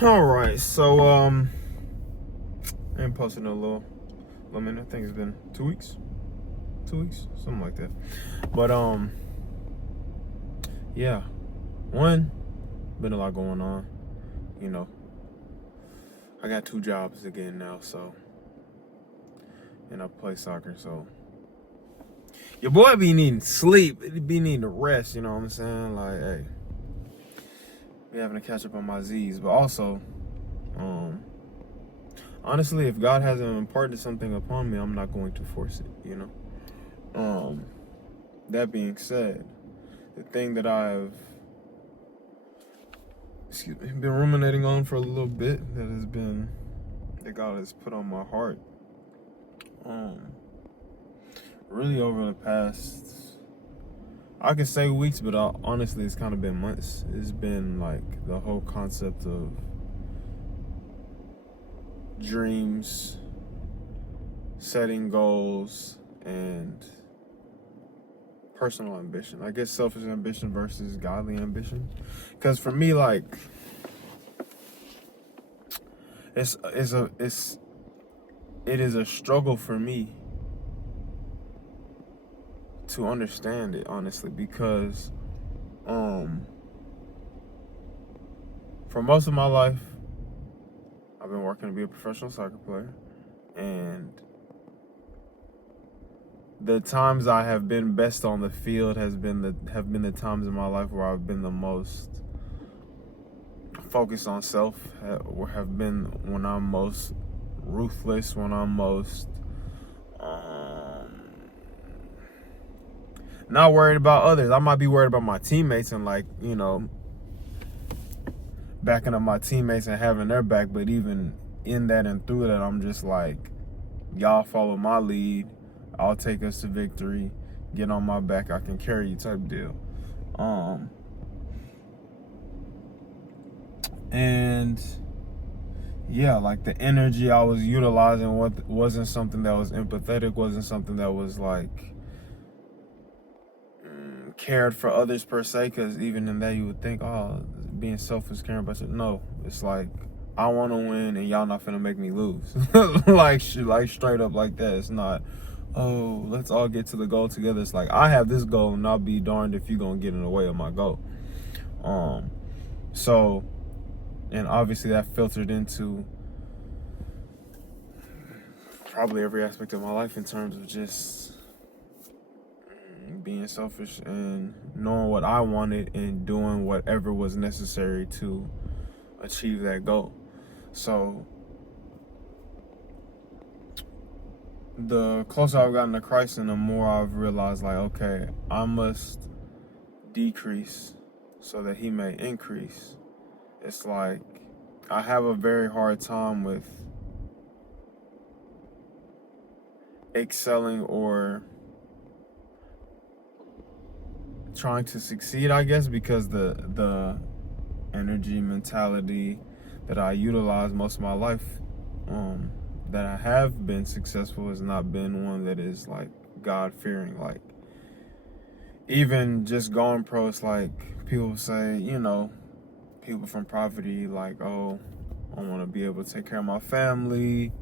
All right, so I ain't posted in a little minute. I think it's been 2 weeks, something like that. But yeah, one, been a lot going on. You know, I got 2 jobs again now, so, and I play soccer, so your boy be needing sleep. He be needing to rest. You know what I'm saying? Like, hey, be having to catch up on my Z's, but also, honestly, if God hasn't imparted something upon me, I'm not going to force it, you know? That being said, the thing that I've been ruminating on for a little bit, that God has put on my heart, really over the past, I could say weeks, but honestly, it's kind of been months. It's been like the whole concept of dreams, setting goals, and personal ambition. I guess selfish ambition versus godly ambition. Because for me, like, it is a struggle for me to understand it, honestly, because for most of my life I've been working to be a professional soccer player, and the times I have been best on the field have been the times in my life where I've been the most focused on self, have been when I'm most ruthless, when I'm most not worried about others. I might be worried about my teammates and, like, you know, backing up my teammates and having their back, but even in that and through that, I'm just like, y'all follow my lead, I'll take us to victory, get on my back, I can carry you type deal. And yeah, like the energy I was utilizing wasn't something that was empathetic, wasn't something that was like cared for others per se, because even in that you would think, oh, being selfish, caring about it. No, it's like, I want to win and y'all not finna make me lose. like straight up like that. It's not, oh, let's all get to the goal together. It's like, I have this goal and I'll be darned if you're gonna get in the way of my goal. So, and obviously that filtered into probably every aspect of my life in terms of just being selfish and knowing what I wanted and doing whatever was necessary to achieve that goal. So the closer I've gotten to Christ and the more I've realized, like, okay, I must decrease so that he may increase. It's like, I have a very hard time with excelling or trying to succeed, I guess, because the energy, mentality that I utilize most of my life, that I have been successful, has not been one that is like God-fearing. Like, even just going pro, it's like people say, you know, people from poverty, like, oh, I want to be able to take care of my family.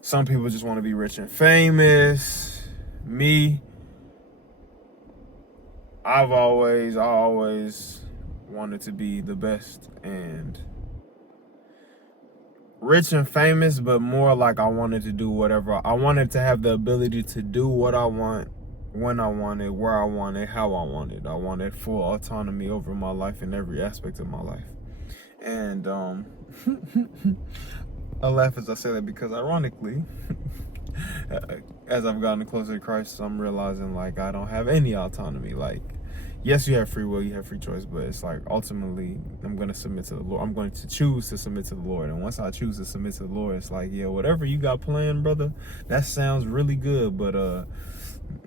Some people just want to be rich and famous. Me, I always wanted to be the best and rich and famous, but more like I wanted to do whatever. I wanted to have the ability to do what I want, when I wanted, where I wanted, how I wanted. I wanted full autonomy over my life in every aspect of my life. And I laugh as I say that because, ironically, as I've gotten closer to Christ, I'm realizing, like, I don't have any autonomy. Like, yes, you have free will, you have free choice, but it's like, ultimately, I'm going to submit to the Lord. I'm going to choose to submit to the Lord. And once I choose to submit to the Lord, it's like, yeah, whatever you got planned, brother, that sounds really good, but it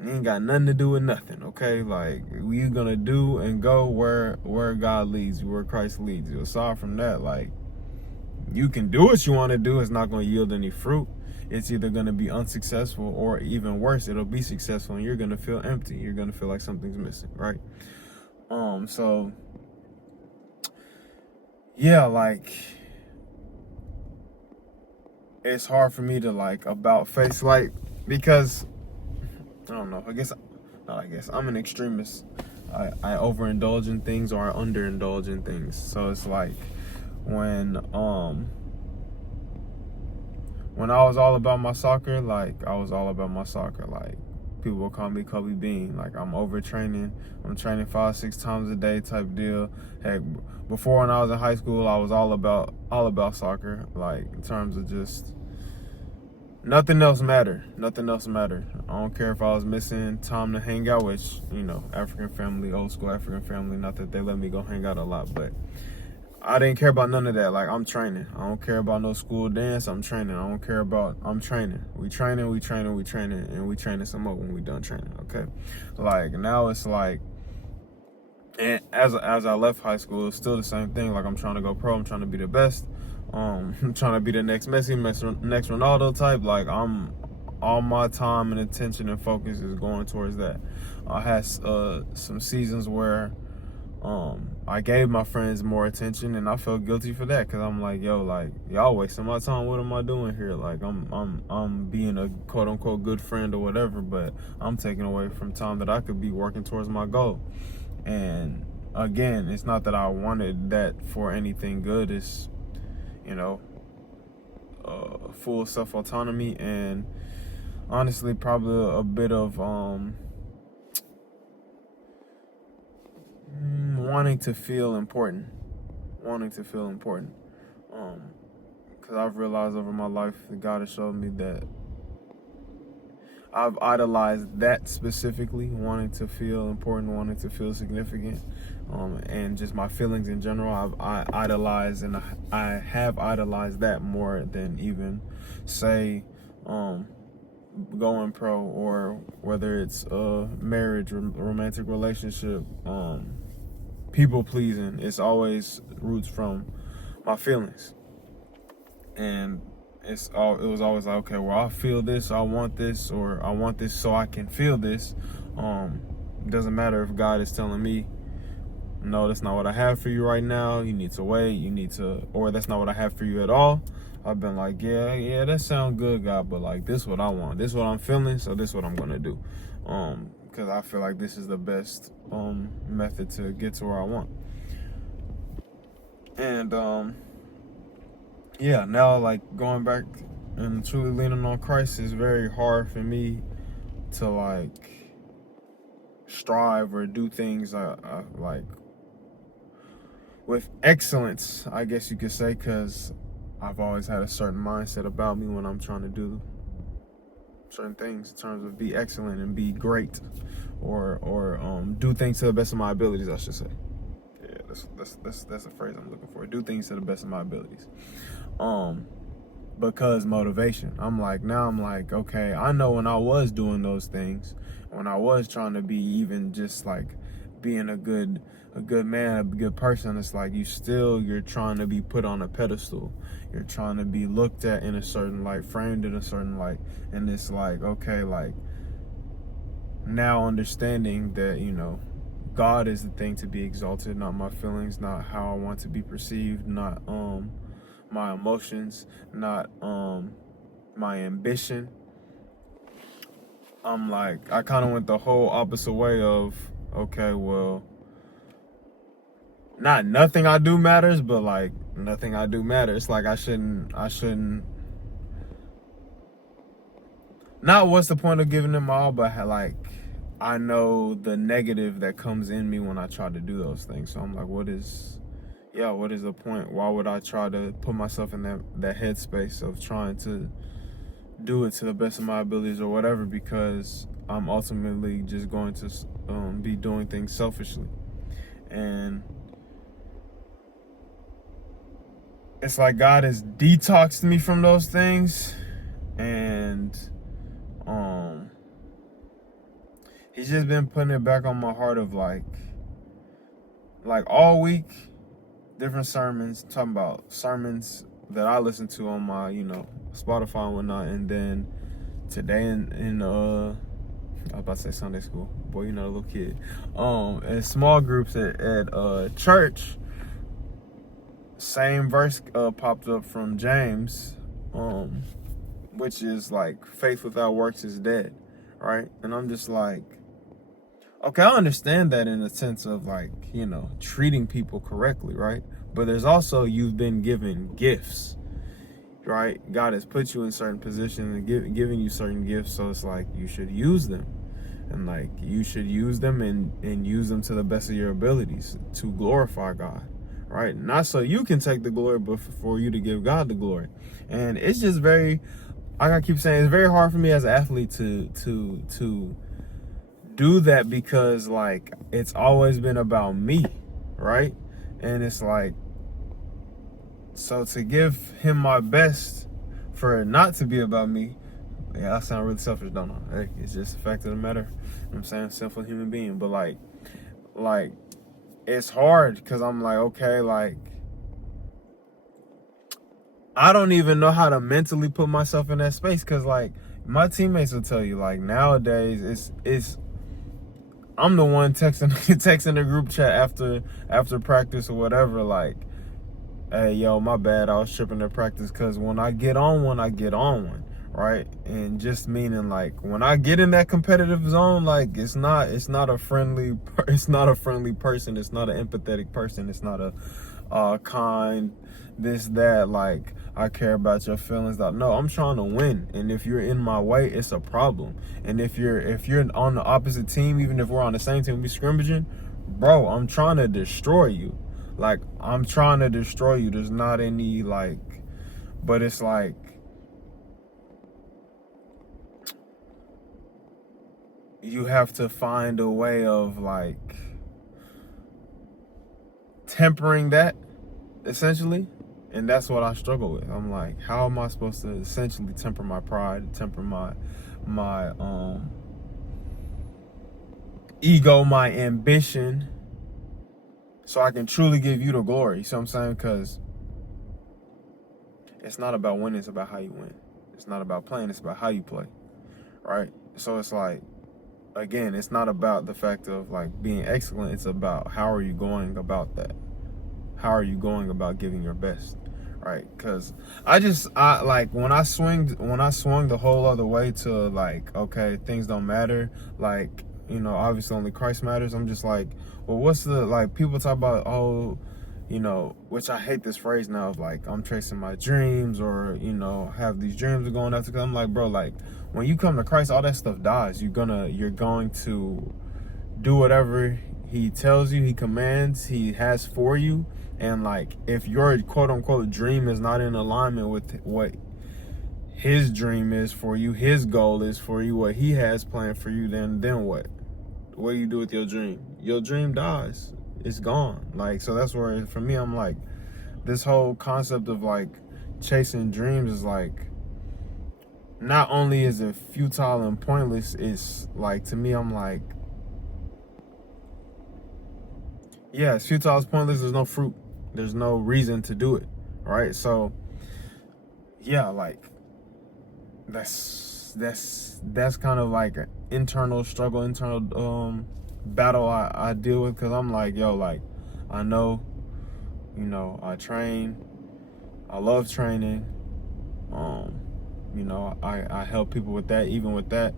ain't got nothing to do with nothing, okay? Like, you're going to do and go where God leads you, where Christ leads you. Aside from that, like, you can do what you want to do. It's not going to yield any fruit. It's either going to be unsuccessful, or even worse, it'll be successful and you're going to feel empty. You're going to feel like something's missing, right? So yeah, like it's hard for me to like about face like because I don't know. I guess I'm an extremist. I overindulge in things or I underindulge in things. So it's like when when I was all about my soccer, like I was all about my soccer. Like people will call me Kobe Bean. Like I'm overtraining. I'm training 5-6 times a day type deal. Heck, before when I was in high school, I was all about soccer. Like in terms of just nothing else mattered. Nothing else mattered. I don't care if I was missing time to hang out, which, you know, African family, old school African family, not that they let me go hang out a lot, but I didn't care about none of that. Like, I'm training. I don't care about no school dance. I'm training. I'm training. We training, and we training some more when we done training, okay? Like, now it's like, and as I left high school, it's still the same thing. Like, I'm trying to go pro. I'm trying to be the best. I'm trying to be the next Messi, next Ronaldo type. Like all my time and attention and focus is going towards that. I had some seasons where I gave my friends more attention and I felt guilty for that because I'm like, yo, like y'all wasting my time. What am I doing here? Like I'm being a quote unquote good friend or whatever, but I'm taking away from time that I could be working towards my goal. And again, it's not that I wanted that for anything good. It's, you know, full self-autonomy and honestly probably a bit of wanting to feel important because I've realized over my life that God has shown me that I've idolized that specifically, wanting to feel important, wanting to feel significant, and just my feelings in general. I idolize and I have idolized that more than even, say, going pro or whether it's a marriage, romantic relationship, people pleasing. It's always roots from my feelings, and it was always like, okay, well, I feel this, I want this, or I want this so I can feel this. It doesn't matter if God is telling me, no, that's not what I have for you right now, you need to wait, or that's not what I have for you at all. I've been like, yeah, that sounds good, God, but like this is what I want, this is what I'm feeling, so this is what I'm gonna do. Because I feel like this is the best method to get to where I want. And yeah, now like going back and truly leaning on Christ is very hard for me to like strive or do things like with excellence, I guess you could say, because I've always had a certain mindset about me when I'm trying to do certain things in terms of be excellent and be great or do things to the best of my abilities, I should say. Yeah, that's a phrase I'm looking for. Do things to the best of my abilities. Because motivation. I'm like, okay, I know when I was doing those things, when I was trying to be even just like being a good man, a good person, it's like you're trying to be put on a pedestal. You're trying to be looked at in a certain light, framed in a certain light. And it's like, okay, like now understanding that, you know, God is the thing to be exalted, not my feelings, not how I want to be perceived, not my emotions, not my ambition. I'm like, I kind of went the whole opposite way of, okay, well, not nothing I do matters, but like nothing I do matters. Like I shouldn't, not what's the point of giving them all, but like I know the negative that comes in me when I try to do those things. So I'm like, what is the point? Why would I try to put myself in that headspace of trying to do it to the best of my abilities or whatever, because I'm ultimately just going to be doing things selfishly. And it's like God has detoxed me from those things, and he's just been putting it back on my heart of like all week, different sermons, talking about sermons that I listen to on my, you know, Spotify and whatnot. And then today in I was about to say Sunday school. Boy, you're not a little kid. In small groups at church, same verse popped up from James, which is like faith without works is dead, right? And I'm just like, okay, I understand that in the sense of like, treating people correctly, right? But there's also, you've been given gifts, right? God has put you in certain positions and giving you certain gifts, so it's like you should use them. And like you should use them and use them to the best of your abilities to glorify God, right? Not so you can take the glory, but for you to give God the glory. And it's just very, like I keep saying, it's very hard for me as an athlete to do that, because like it's always been about me, right? And it's like, so to give him my best for it not to be about me, yeah, I sound really selfish, don't I? Hey, it's just a fact of the matter. You know what I'm saying? Sinful human being. But like it's hard, because I'm like, okay, like I don't even know how to mentally put myself in that space, because like my teammates will tell you, like nowadays it's I'm the one texting the group chat after practice or whatever, like, hey, yo, my bad, I was tripping at practice, because when I get on one, I get on one, right? And just meaning like when I get in that competitive zone, like it's not a friendly person, it's not an empathetic person, it's not a kind this that, like I care about your feelings. No, I'm trying to win, and if you're in my way, it's a problem. And if you're on the opposite team, even if we're on the same team, we scrimmaging, bro, I'm trying to destroy you. Like, I'm trying to destroy you. There's not any, like, but it's like, you have to find a way of, like, tempering that, essentially. And that's what I struggle with. I'm like, how am I supposed to essentially temper my pride, temper my ego, my ambition, so I can truly give you the glory. You see what I'm saying? Because it's not about winning, it's about how you win. It's not about playing, it's about how you play, right? So it's like, again, it's not about the fact of like being excellent, it's about how are you going about that? How are you going about giving your best, right? Because I like when I swung the whole other way to like, okay, things don't matter, like, obviously only Christ matters. I'm just like, well, what's the, like, people talk about, oh, which I hate this phrase now of like, I'm chasing my dreams, or, have these dreams of going after. Cause I'm like, bro, like when you come to Christ, all that stuff dies. You're going to do whatever he tells you, he commands, he has for you. And like, if your quote unquote dream is not in alignment with what his dream is for you, his goal is for you, what he has planned for you, then what? What do you do with your dream? Your dream dies. It's gone. Like, so that's where, for me, I'm like, this whole concept of like chasing dreams is like, not only is it futile and pointless, it's like, to me, I'm like, yeah, it's futile, it's pointless, there's no fruit. There's no reason to do it, right? So, yeah, like, that's kind of like an internal struggle, internal battle I deal with, because I'm like, yo, like, I know, I train, I love training, I help people with that. Even with that,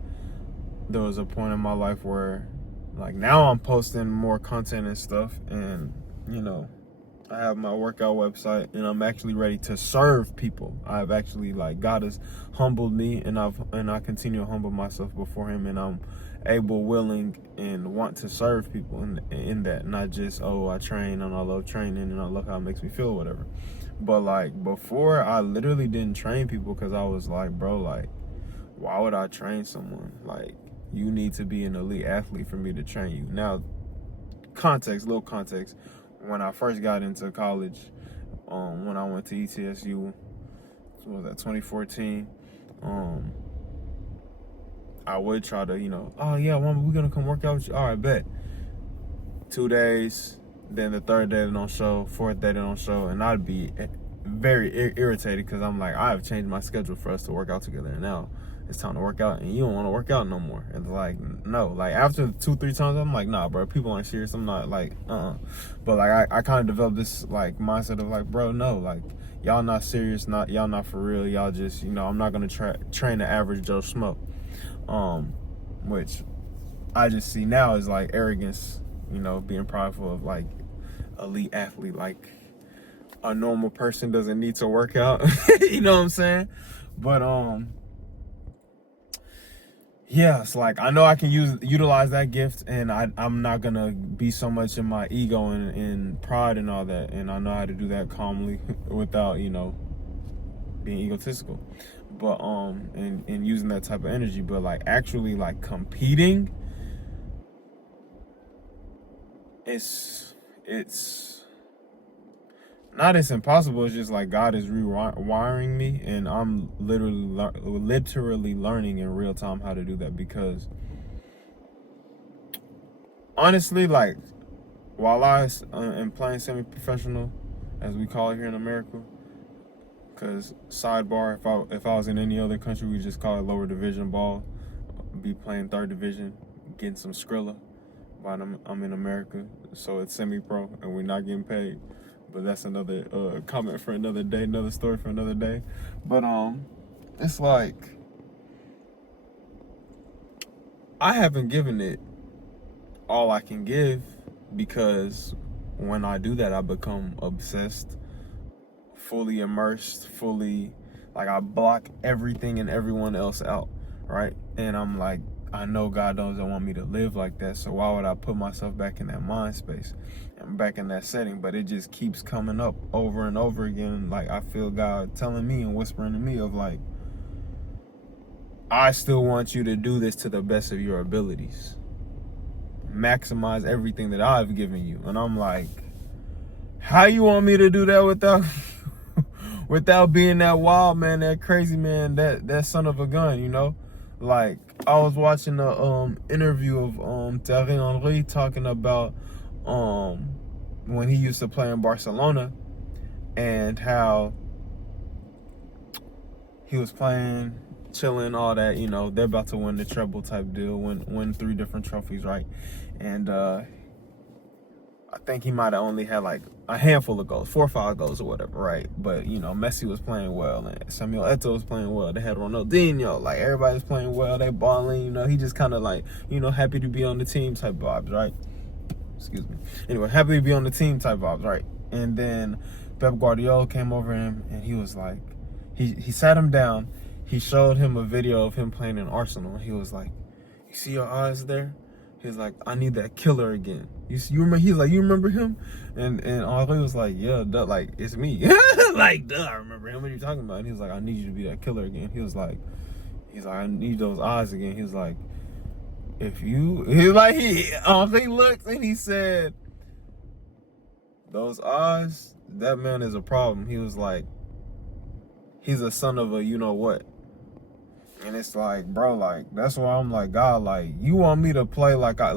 there was a point in my life where, like, now I'm posting more content and stuff, and I have my workout website, and I'm actually ready to serve people. I've actually, like, God has humbled me, and I continue to humble myself before him, and I'm able, willing, and want to serve people in that, not just, oh, I train and I love training and I love how it makes me feel or whatever. But like, before, I literally didn't train people because I was like, bro, like, why would I train someone? Like, you need to be an elite athlete for me to train you. Now, little context, when I first got into college, when I went to ETSU, what was that, 2014, I would try to, oh yeah, we're gonna come work out with you. All right, bet. 2 days, then the third day they don't show, fourth day they don't show, and I'd be very irritated, because I'm like, I have changed my schedule for us to work out together now, it's time to work out, and you don't want to work out no more. It's like, no, like after 2-3 times, I'm like, nah, bro, people aren't serious. I'm not like, But like, I kind of developed this like mindset of like, bro, no, like y'all not serious, y'all not for real. Y'all just, I'm not gonna train the average Joe Schmo, which I just see now is like arrogance, being prideful of like elite athlete. Like a normal person doesn't need to work out. You know what I'm saying? But yeah, it's like I know I can utilize that gift, and I'm not gonna be so much in my ego and pride and all that, and I know how to do that calmly without being egotistical, but and using that type of energy. But like actually like competing, it's not as impossible. It's just like God is rewiring me, and I'm literally learning in real time how to do that. Because honestly, like while I am playing semi-professional, as we call it here in America, because sidebar, if I was in any other country, we just call it lower division ball. Be playing third division, getting some Skrilla. But I'm in America, so it's semi-pro, and we're not getting paid. But that's another comment for another day, another story for another day. But it's like I haven't given it all I can give, because when I do that, I become obsessed, fully immersed, fully like I block everything and everyone else out, right? And I'm like, I know God doesn't want me to live like that, so why would I put myself back in that mind space and back in that setting? But it just keeps coming up over and over again. Like I feel God telling me and whispering to me of like, I still want you to do this to the best of your abilities. Maximize everything that I've given you. And I'm like, how you want me to do that without being that wild man, that crazy man, that son of a gun, Like I was watching the interview of Thierry Henry talking about when he used to play in Barcelona, and how he was playing, chilling, all that, they're about to win the treble type deal, win 3 different trophies, right? And I think he might have only had like a handful of goals, 4 or 5 goals or whatever, right? But Messi was playing well, and Samuel Eto'o was playing well. They had Ronaldinho, like everybody's playing well. They balling, he just kind of like happy to be on the team type vibes, right? Excuse me. Anyway, happy to be on the team type vibes, right? And then Pep Guardiola came over him, and he was like, he sat him down. He showed him a video of him playing in Arsenal, and he was like, "You see your eyes there?" He's like, "I need that killer again." You remember? He's like, "You remember him?" And Henry was like, "Yeah, duh, like it's me." Like, duh, I remember him. What are you talking about? And he was like, "I need you to be that killer again." He's like, "I need those eyes again." He's like, Henry looked and he said, "Those eyes, that man is a problem." He was like, "He's a son of a what." And it's like, bro, like, that's why I'm like, God, like, you want me to play like I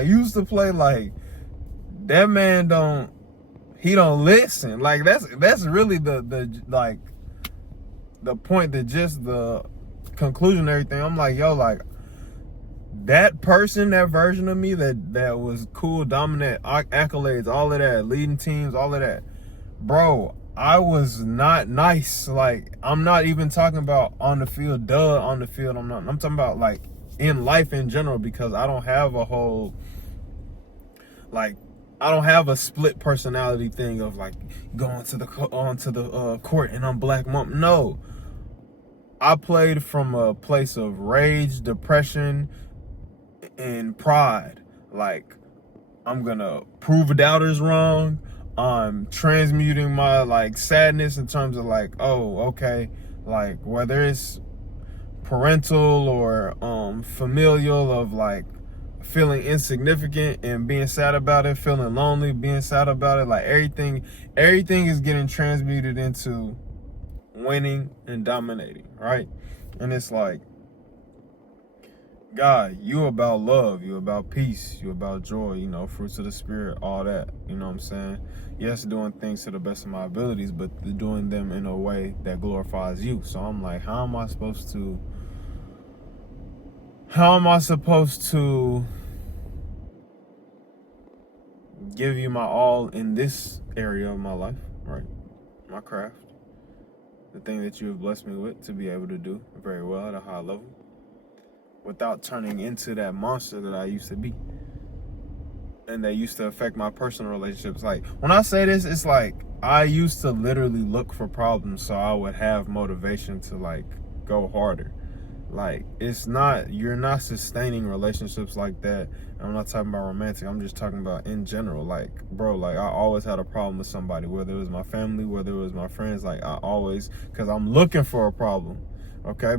used to play? Like, that man don't listen. Like, that's really the point, that just the conclusion, everything. I'm like, yo, like, that person, that version of me that was cool, dominant, accolades, all of that, leading teams, all of that, bro, I was not nice. Like, I'm not even talking about on the field. On the field, I'm not. I'm talking about like in life in general, because I don't have a whole, like, I don't have a split personality thing of like going onto the court and I'm Black Mom. No, I played from a place of rage, depression, and pride. Like, I'm gonna prove doubters wrong. I'm transmuting my like sadness in terms of like, oh, okay, like whether it's parental or familial, of like feeling insignificant and being sad about it, feeling lonely, being sad about it, like everything is getting transmuted into winning and dominating, right? And it's like, God, you about love, you about peace, you about joy, you know, fruits of the spirit, all that. You know what I'm saying? Yes, doing things to the best of my abilities, but doing them in a way that glorifies you. So I'm like, how am I supposed to give you my all in this area of my life, right? My craft, the thing that you have blessed me with to be able to do very well at a high level, without turning into that monster that I used to be. And that used to affect my personal relationships. Like, when I say this, it's like I used to literally look for problems so I would have motivation to like go harder. Like, you're not sustaining relationships like that. And I'm not talking about romantic, I'm just talking about in general. Like, bro, like I always had a problem with somebody, whether it was my family, whether it was my friends. Like, because I'm looking for a problem. Okay,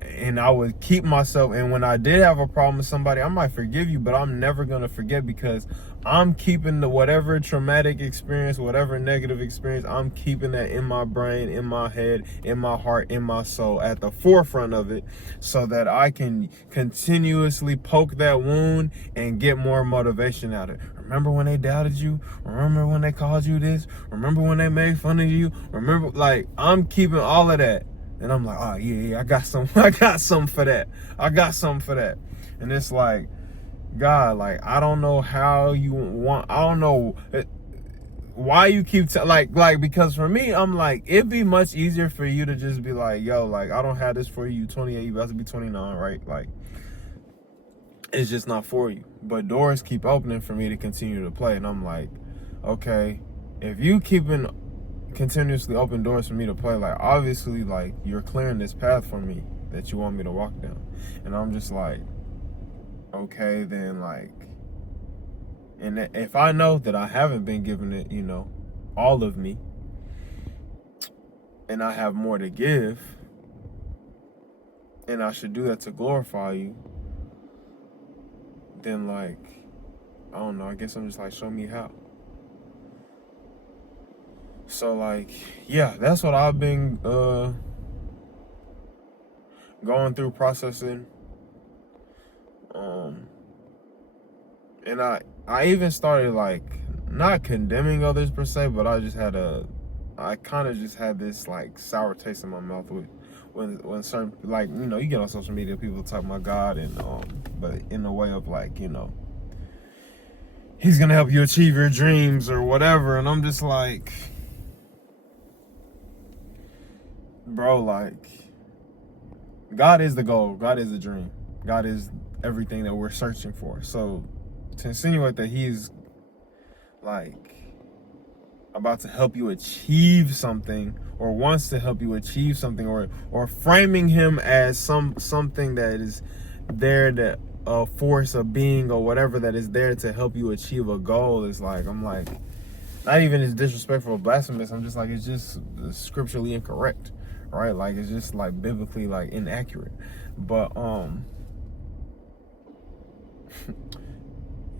and I would keep myself, and when I did have a problem with somebody, I might forgive you, but I'm never gonna forget, because I'm keeping whatever traumatic experience, whatever negative experience, I'm keeping that in my brain, in my head, in my heart, in my soul, at the forefront of it, so that I can continuously poke that wound and get more motivation out of it. Remember when they doubted you? Remember when they called you this? Remember when they made fun of you? Remember, like, I'm keeping all of that. And I'm like, oh yeah, I got something for that. And it's like, God, like, I don't know how you want, I don't know why you keep, because for me, I'm like, it'd be much easier for you to just be like, yo, like, I don't have this for you, 28, you about to be 29, right? Like, it's just not for you. But doors keep opening for me to continue to play. And I'm like, okay, if you continuously open doors for me to play, like, obviously, like, you're clearing this path for me that you want me to walk down. And I'm just like, okay, then, like, and if I know that I haven't been given it, you know, all of me, and I have more to give, and I should do that to glorify you, then, like, I don't know, I guess I'm just like, show me how. So, like, yeah, that's what I've been going through, processing. And I even started, like, not condemning others per se, but I kind of just had this, like, sour taste in my mouth when certain, like, you know, you get on social media, people talk about God, and but in a way of, like, you know, he's gonna help you achieve your dreams or whatever, and I'm just like, bro, like, God is the goal, God is the dream, God is everything that we're searching for. So to insinuate that he's, like, about to help you achieve something, or wants to help you achieve something, or framing him as something that is there, that a force, a being, or whatever that is there to help you achieve a goal, is like, I'm like, not even as disrespectful or blasphemous, I'm just like, it's just scripturally incorrect, right? Like, it's just, like, biblically, like, inaccurate. But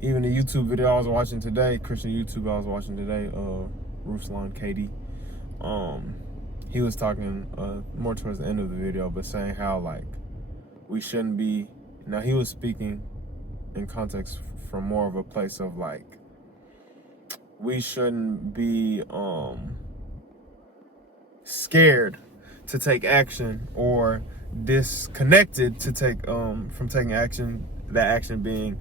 even the YouTube video I was watching today, Christian YouTube I was watching today, Ruslan KD, he was talking more towards the end of the video, but saying how, like, we shouldn't be, now he was speaking in context from more of a place of, like, we shouldn't be scared to take action, or disconnected to take from taking action, that action being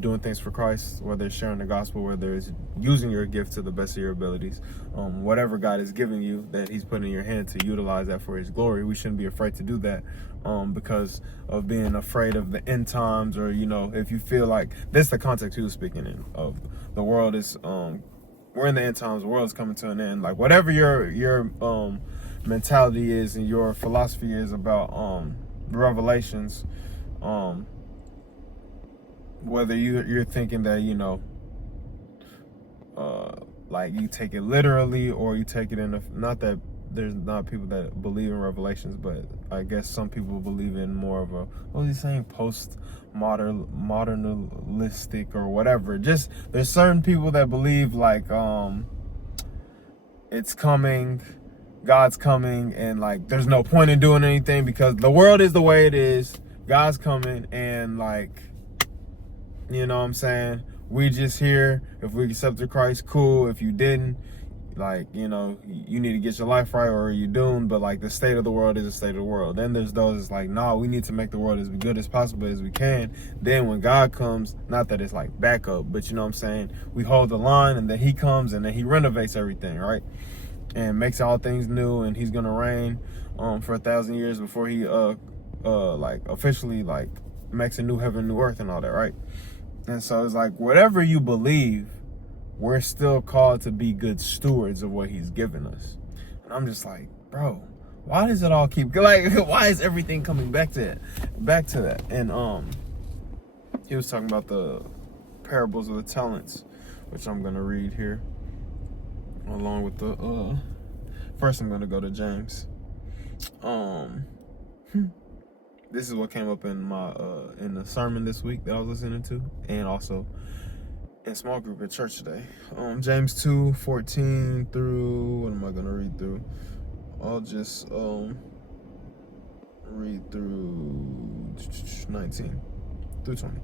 doing things for Christ, whether it's sharing the gospel, whether it's using your gift to the best of your abilities, whatever God is giving you that he's put in your hand, to utilize that for his glory. We shouldn't be afraid to do that because of being afraid of the end times, or, you know, if you feel like, this is the context he was speaking in, of the world is, we're in the end times, the world is coming to an end. Like, whatever your mentality is and your philosophy is about revelations, whether you're thinking that, you know, like, you take it literally, or you take it in not that there's not people that believe in revelations, but I guess some people believe in more of a, what was he saying, modernistic or whatever. Just, there's certain people that believe, like, it's coming, God's coming, and, like, there's no point in doing anything because the world is the way it is. God's coming, and like, you know what I'm saying, we just here. If we accepted Christ, cool. If you didn't, like, you know, you need to get your life right or you're doomed. But like, the state of the world is the state of the world. Then there's those that's like, nah, we need to make the world as good as possible as we can. Then when God comes, not that it's like backup, but you know what I'm saying, we hold the line, and then he comes, and then he renovates everything, right, and makes all things new, and he's gonna reign for 1,000 years before he like officially like makes a new heaven, new earth, and all that, right? And so it's like, whatever you believe, we're still called to be good stewards of what he's given us. And I'm just like, bro, why does it all keep, like, why is everything coming back to that? And he was talking about the parables of the talents, which I'm gonna read here along with the first I'm gonna go to James. This is what came up in my in the sermon this week that I was listening to, and also in small group at church today. James 2:14 through, what am I gonna read through? I'll just read through 19 through 20.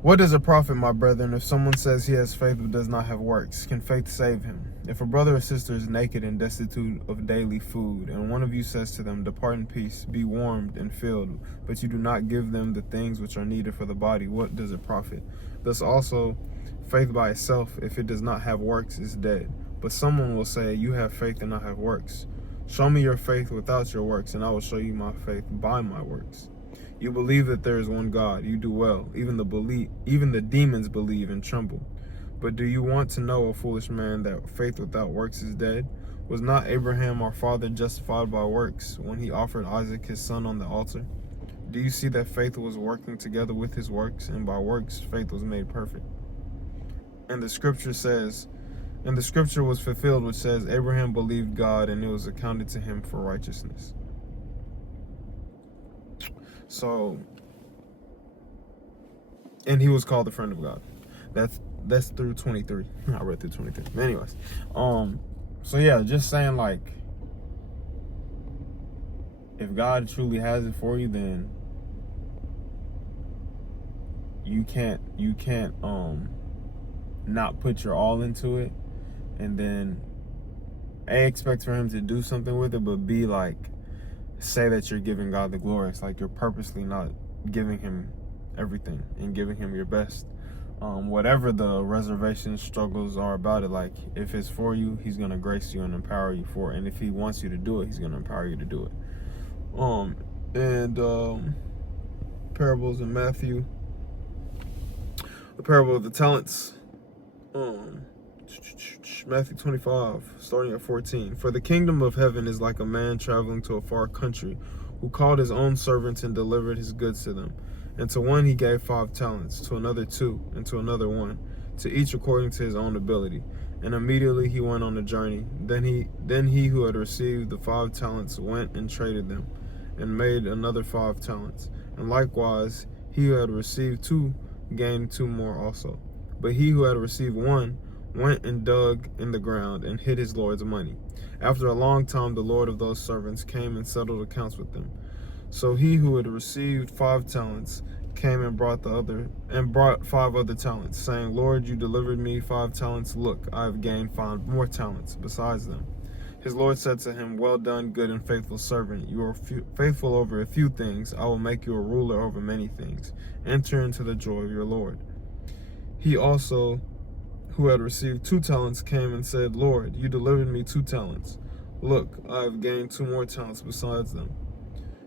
What does it profit, my brethren, if someone says he has faith but does not have works? Can faith save him? If a brother or sister is naked and destitute of daily food, and one of you says to them, depart in peace, be warmed and filled, but you do not give them the things which are needed for the body, what does it profit? Thus also, faith by itself, if it does not have works, is dead. But someone will say, you have faith and I have works. Show me your faith without your works, and I will show you my faith by my works. You believe that there is one God. You do well. Even the demons believe and tremble. But do you want to know, O foolish man, that faith without works is dead? Was not Abraham our father justified by works when he offered Isaac his son on the altar? Do you see that faith was working together with his works, and by works faith was made perfect? And the scripture was fulfilled, which says, Abraham believed God, and it was accounted to him for righteousness. So, and he was called the friend of God. That's through 23. I read through 23. Anyways, so yeah, just saying, like, if God truly has it for you, then you can't not put your all into it, and then A, expect for him to do something with it, but B, like, say that you're giving God the glory. It's like you're purposely not giving him everything and giving him your best. Whatever the reservations, struggles are about it, like, if it's for you, he's going to grace you and empower you for it. And if he wants you to do it, he's going to empower you to do it. Parables in Matthew, the parable of the talents, Matthew 25, starting at 14. For the kingdom of heaven is like a man traveling to a far country, who called his own servants and delivered his goods to them. And to one he gave 5 talents, to another 2, and to another 1, to each according to his own ability. And immediately he went on a journey. Then he who had received the 5 talents went and traded them, and made another 5 talents. And likewise he who had received 2 gained 2 more also. But he who had received 1 went and dug in the ground and hid his Lord's money. After a long time the Lord of those servants came and settled accounts with them. So he who had received 5 talents came and brought 5 other talents, saying, Lord, you delivered me 5 talents. Look, I have gained 5 more talents besides them. His Lord said to him, well done, good and faithful servant. You are faithful over a few things. I will make you a ruler over many things. Enter into the joy of your Lord. He also, who had received 2 talents, came and said, Lord, you delivered me 2 talents. Look, I have gained 2 more talents besides them.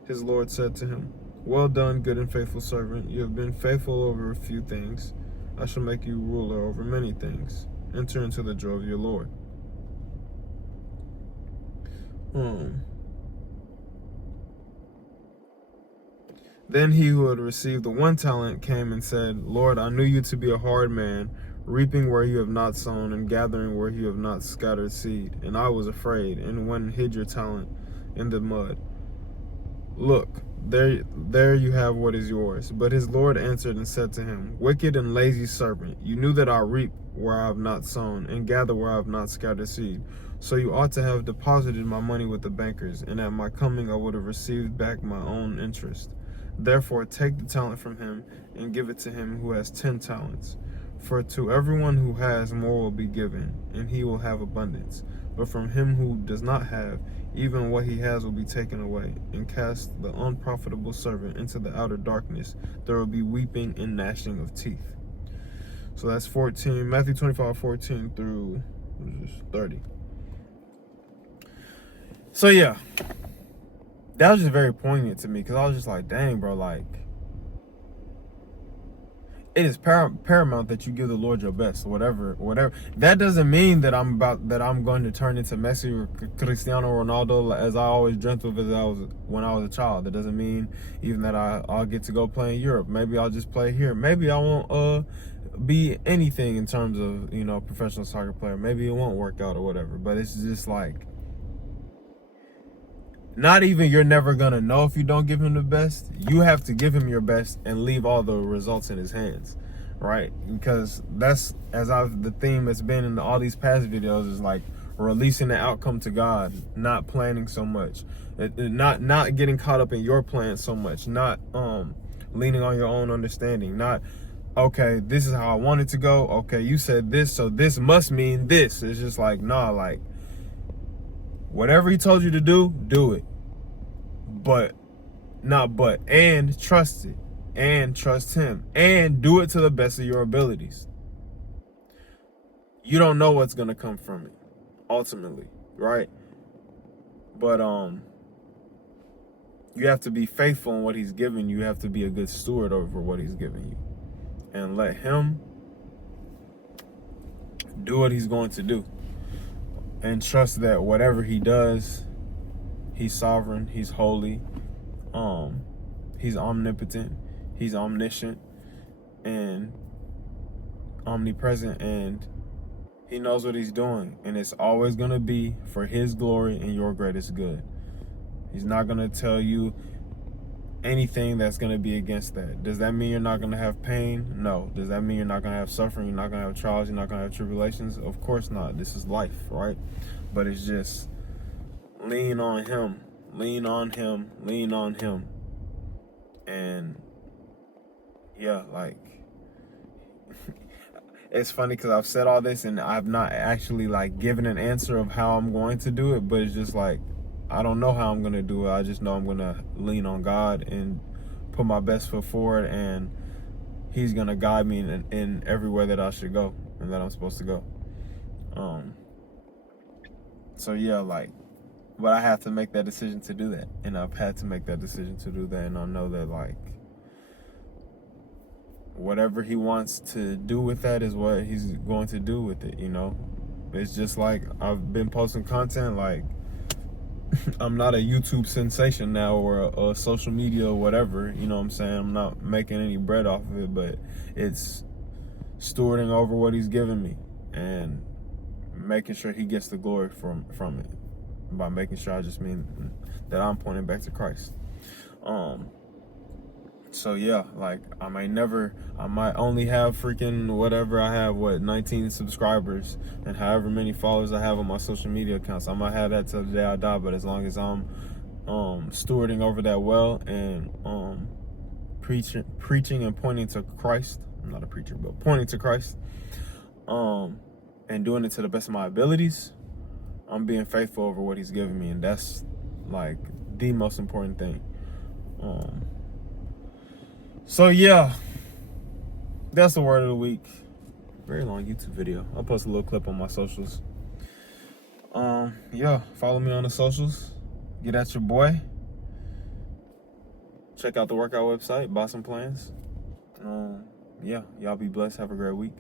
His Lord said to him, well done, good and faithful servant. You have been faithful over a few things. I shall make you ruler over many things. Enter into the joy of your Lord. Then he who had received the 1 talent came and said, Lord, I knew you to be a hard man, reaping where you have not sown and gathering where you have not scattered seed. And I was afraid, and went and hid your talent in the mud. Look, there you have what is yours. But his Lord answered and said to him, wicked and lazy servant, you knew that I reap where I have not sown, and gather where I have not scattered seed. So you ought to have deposited my money with the bankers, and at my coming I would have received back my own interest. Therefore take the talent from him, and give it to him who has 10 talents. For to everyone who has, more will be given, and he will have abundance. But from him who does not have, even what he has will be taken away. And cast the unprofitable servant into the outer darkness. There will be weeping and gnashing of teeth. So that's 14, Matthew 25:14 through 30. So yeah, that was just very poignant to me, because I was just like, dang, bro, like, it is paramount that you give the Lord your best, whatever. That doesn't mean that I'm going to turn into Messi or Cristiano Ronaldo as I always dreamt of when I was a child. That doesn't mean even that I'll get to go play in Europe. Maybe I'll just play here. Maybe I won't be anything in terms of, you know, professional soccer player. Maybe it won't work out or whatever. But it's just like, not even you're never gonna know if you don't give him the best. You have to give him your best and leave all the results in his hands, right? Because that's the theme that's been in all these past videos is like releasing the outcome to God, not planning so much, not getting caught up in your plan so much, not leaning on your own understanding, not, okay, this is how I want it to go. Okay, you said this, so this must mean this. It's just like, nah, like, whatever he told you to do it. And trust it. And trust him. And do it to the best of your abilities. You don't know what's gonna come from it, ultimately, right? But you have to be faithful in what he's given you. You have to be a good steward over what he's given you. And let him do what he's going to do. And trust that whatever he does, he's sovereign, he's holy, he's omnipotent, he's omniscient, and omnipresent, and he knows what he's doing. And it's always going to be for his glory and your greatest good. He's not going to tell you anything that's going to be against that. Does that mean you're not going to have pain? No. Does that mean you're not going to have suffering? You're not going to have trials? You're not going to have tribulations? Of course not. This is life, right? But it's just lean on him. Lean on him. Lean on him. And yeah, like, it's funny because I've said all this and I've not actually like given an answer of how I'm going to do it, but it's just like, I don't know how I'm going to do it. I just know I'm going to lean on God and put my best foot forward, and he's going to guide me in everywhere that I should go and that I'm supposed to go. So yeah, like, but I have to make that decision to do that. And I've had to make that decision to do that. And I know that, like, whatever he wants to do with that is what he's going to do with it, you know? It's just like I've been posting content, like, I'm not a YouTube sensation now or a social media or whatever, you know what I'm saying? I'm not making any bread off of it, but it's stewarding over what he's given me and making sure he gets the glory from it. By making sure, I just mean that I'm pointing back to Christ. So yeah, like, I might only have freaking whatever I have, 19 subscribers and however many followers I have on my social media accounts. I might have that till the day I die, but as long as I'm stewarding over that well and preaching and pointing to Christ. I'm not a preacher, but pointing to Christ, and doing it to the best of my abilities, I'm being faithful over what he's given me, and that's like the most important thing. So yeah, that's the word of the week. Very long YouTube video. I'll post a little clip on my socials. Yeah, follow me on the socials. Get at your boy. Check out the workout website, Boston Plans. Yeah, y'all be blessed. Have a great week.